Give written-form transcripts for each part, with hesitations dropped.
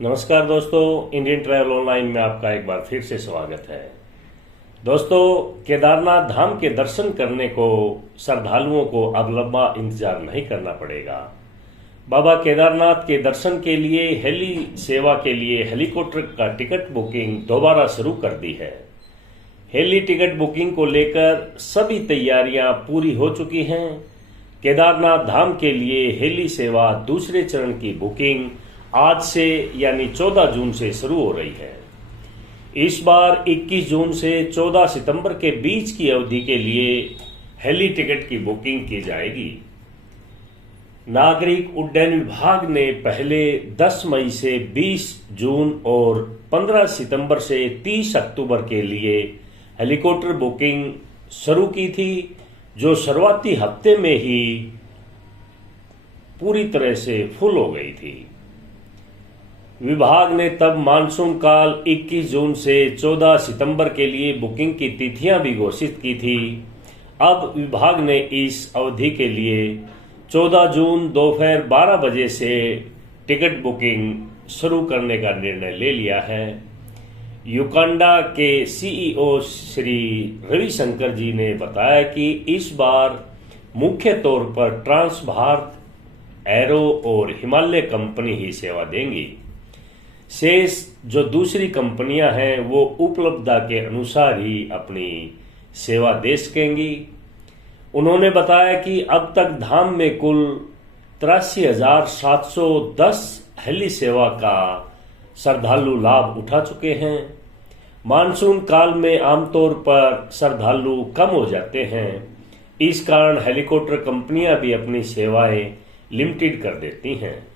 नमस्कार दोस्तों, Indian travel online में आपका एक बार फिर से स्वागत है। दोस्तों, केदारनाथ धाम के दर्शन करने को श्रद्धालुओं को अब लंबा इंतजार नहीं करना पड़ेगा। बाबा केदारनाथ के दर्शन के लिए हेली सेवा के लिए हेलीकॉप्टर का टिकट बुकिंग दोबारा शुरू कर दी है। हेली टिकट बुकिंग को लेकर सभी तैयारियां पूरी हो चुकी हैं। केदारनाथ धाम के लिए हेली सेवा दूसरे चरण की बुकिंग आज से यानी 14 जून से शुरू हो रही है। इस बार 21 जून से 14 सितंबर के बीच की अवधि के लिए हेली टिकट की बुकिंग की जाएगी। नागरिक उड्डयन विभाग ने पहले 10 मई से 20 जून और 15 सितंबर से 30 अक्टूबर के लिए हेलीकॉप्टर बुकिंग शुरू की थी, जो शुरुआती हफ्ते में ही पूरी तरह से फुल हो गई थी। विभाग ने तब मानसून काल 21 जून से 14 सितंबर के लिए बुकिंग की तिथियां भी घोषित की थी। अब विभाग ने इस अवधि के लिए 14 जून दोपहर 12 बजे से टिकट बुकिंग शुरू करने का निर्णय ले लिया है। युकांडा के सीईओ श्री रविशंकर जी ने बताया कि इस बार मुख्य तौर पर ट्रांस भारत, एरो और हिमालय कंपनी ही सेवा देंगी। शेष जो दूसरी कंपनियां हैं वो उपलब्धता के अनुसार ही अपनी सेवा दे सकेंगी। उन्होंने बताया कि अब तक धाम में कुल 83,710 हेली सेवा का श्रद्धालु लाभ उठा चुके हैं। मानसून काल में आमतौर पर श्रद्धालु कम हो जाते हैं, इस कारण हेलीकॉप्टर कंपनियां भी अपनी सेवाएं लिमिटेड कर देती हैं।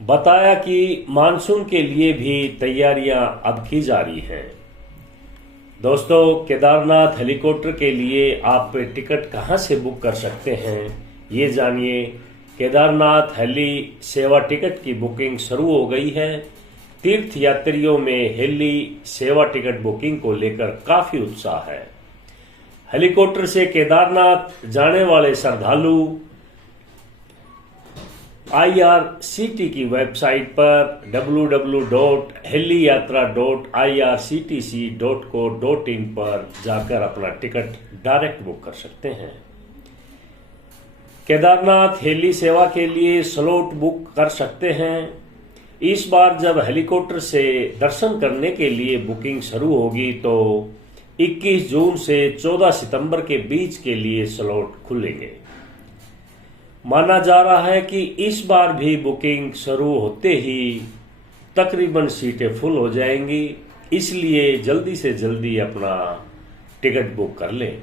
बताया कि मानसून के लिए भी तैयारियां अब की जा रही हैं। दोस्तों, केदारनाथ हेलीकॉप्टर के लिए आप टिकट कहां से बुक कर सकते हैं, ये जानिए। केदारनाथ हेली सेवा टिकट की बुकिंग शुरू हो गई है। तीर्थ यात्रियों में हेली सेवा टिकट बुकिंग को लेकर काफी उत्साह है। हेलीकॉप्टर से केदारनाथ जाने वाले श्रद्धालु IRCT की वेबसाइट पर www.heliyatra.irctc.co.in पर जाकर अपना टिकट डायरेक्ट बुक कर सकते हैं। केदारनाथ हेली सेवा के लिए स्लॉट बुक कर सकते हैं। इस बार जब हेलीकॉप्टर से दर्शन करने के लिए बुकिंग शुरू होगी तो 21 जून से 14 सितंबर के बीच के लिए स्लॉट खुलेंगे। माना जा रहा है कि इस बार भी बुकिंग शुरू होते ही तकरीबन सीटें फुल हो जाएंगी, इसलिए जल्दी से जल्दी अपना टिकट बुक कर लें।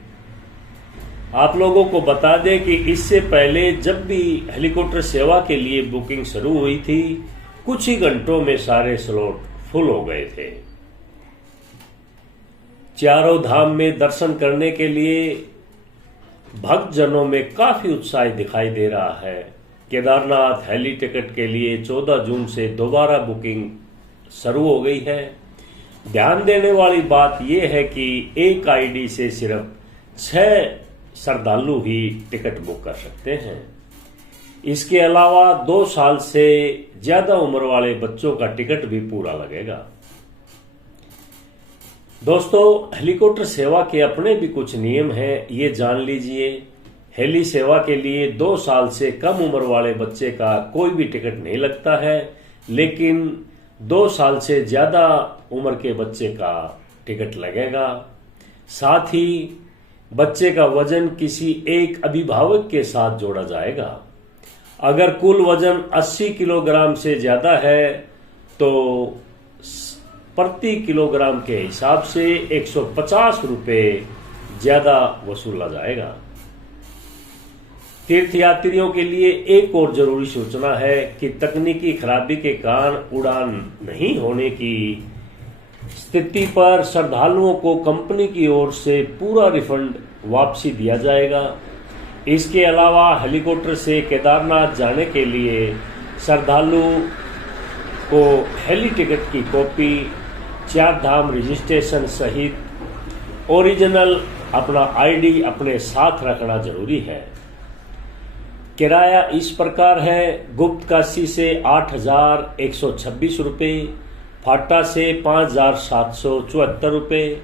आप लोगों को बता दें कि इससे पहले जब भी हेलीकॉप्टर सेवा के लिए बुकिंग शुरू हुई थी, कुछ ही घंटों में सारे स्लॉट फुल हो गए थे। चारों धाम में दर्शन करने के लिए भक्तजनों में काफी उत्साह दिखाई दे रहा है। केदारनाथ हेली टिकट के लिए 14 जून से दोबारा बुकिंग शुरू हो गई है। ध्यान देने वाली बात यह है कि एक आईडी से सिर्फ 6 श्रद्धालु ही टिकट बुक कर सकते हैं। इसके अलावा 2 साल से ज्यादा उम्र वाले बच्चों का टिकट भी पूरा लगेगा। दोस्तों, हेलीकॉप्टर सेवा के अपने भी कुछ नियम हैं, ये जान लीजिए। हेली सेवा के लिए 2 साल से कम उम्र वाले बच्चे का कोई भी टिकट नहीं लगता है, लेकिन 2 साल से ज्यादा उम्र के बच्चे का टिकट लगेगा। साथ ही बच्चे का वजन किसी एक अभिभावक के साथ जोड़ा जाएगा। अगर कुल वजन 80 किलोग्राम से ज्यादा है तो प्रति किलोग्राम के हिसाब से 150 रुपये ज्यादा वसूला जाएगा। तीर्थयात्रियों के लिए एक और जरूरी सूचना है कि तकनीकी खराबी के कारण उड़ान नहीं होने की स्थिति पर श्रद्धालुओं को कंपनी की ओर से पूरा रिफंड वापसी दिया जाएगा। इसके अलावा हेलीकॉप्टर से केदारनाथ जाने के लिए श्रद्धालु को हेली टिकट की कॉपी, 4 धाम रजिस्ट्रेशन सहित ओरिजिनल अपना आईडी अपने साथ रखना जरूरी है। किराया इस प्रकार है, गुप्त काशी से 8,126 रुपये, फाटा से 5,774 रुपये,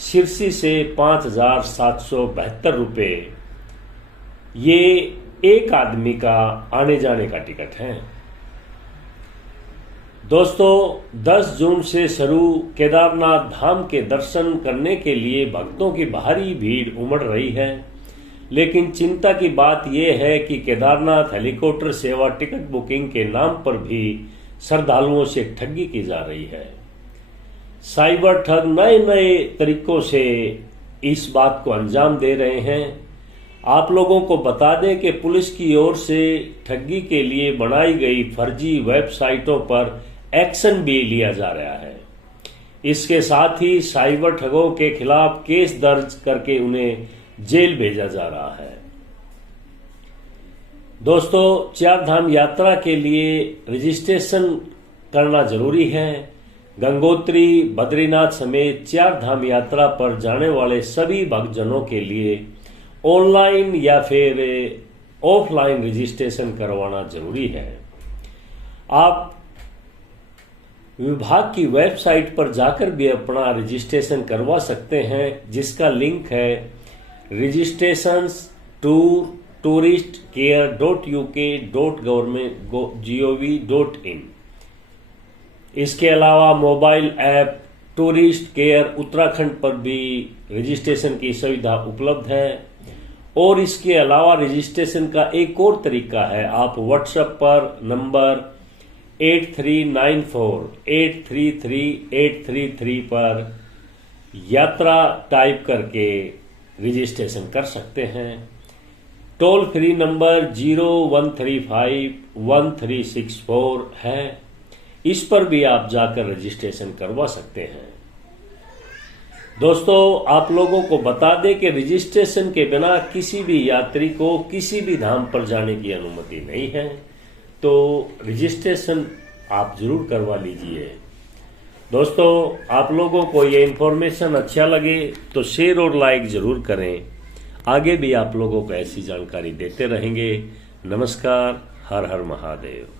सिरसी से 5,772 रुपये। ये एक आदमी का आने जाने का टिकट है। दोस्तों 10 जून से शुरू केदारनाथ धाम के दर्शन करने के लिए भक्तों की भारी भीड़ उमड़ रही है, लेकिन चिंता की बात यह है कि केदारनाथ हेलीकॉप्टर सेवा टिकट बुकिंग के नाम पर भी श्रद्धालुओं से ठगी की जा रही है। साइबर ठग नए नए तरीकों से इस बात को अंजाम दे रहे हैं। आप लोगों को बता दें कि पुलिस की ओर से ठगी के लिए बनाई गई फर्जी वेबसाइटों पर एक्शन भी लिया जा रहा है। इसके साथ ही साइबर ठगों के खिलाफ केस दर्ज करके उन्हें जेल भेजा जा रहा है। दोस्तों चार धाम यात्रा के लिए रजिस्ट्रेशन करना जरूरी है। गंगोत्री, बद्रीनाथ समेत चार धाम यात्रा पर जाने वाले सभी भक्तजनों के लिए ऑनलाइन या फिर ऑफलाइन रजिस्ट्रेशन करवाना जरूरी है। आप विभाग की वेबसाइट पर जाकर भी अपना रजिस्ट्रेशन करवा सकते हैं, जिसका लिंक है registrations.touristcare.uk.government.gov.in। इसके अलावा mobile app tourist care Uttarakhand पर भी रजिस्ट्रेशन की सुविधा उपलब्ध है। और इसके अलावा रजिस्ट्रेशन का एक और तरीका है, आप व्हाट्सएप पर नंबर 8394833833 पर यात्रा टाइप करके रजिस्ट्रेशन कर सकते हैं। टोल फ्री नंबर 01351364 है, इस पर भी आप जाकर रजिस्ट्रेशन करवा सकते हैं। दोस्तों आप लोगों को बता दें कि रजिस्ट्रेशन के बिना किसी भी यात्री को किसी भी धाम पर जाने की अनुमति नहीं है, तो रजिस्ट्रेशन आप जरूर करवा लीजिए। दोस्तों आप लोगों को ये इन्फॉर्मेशन अच्छा लगे तो शेयर और लाइक जरूर करें। आगे भी आप लोगों को ऐसी जानकारी देते रहेंगे। नमस्कार, हर हर महादेव।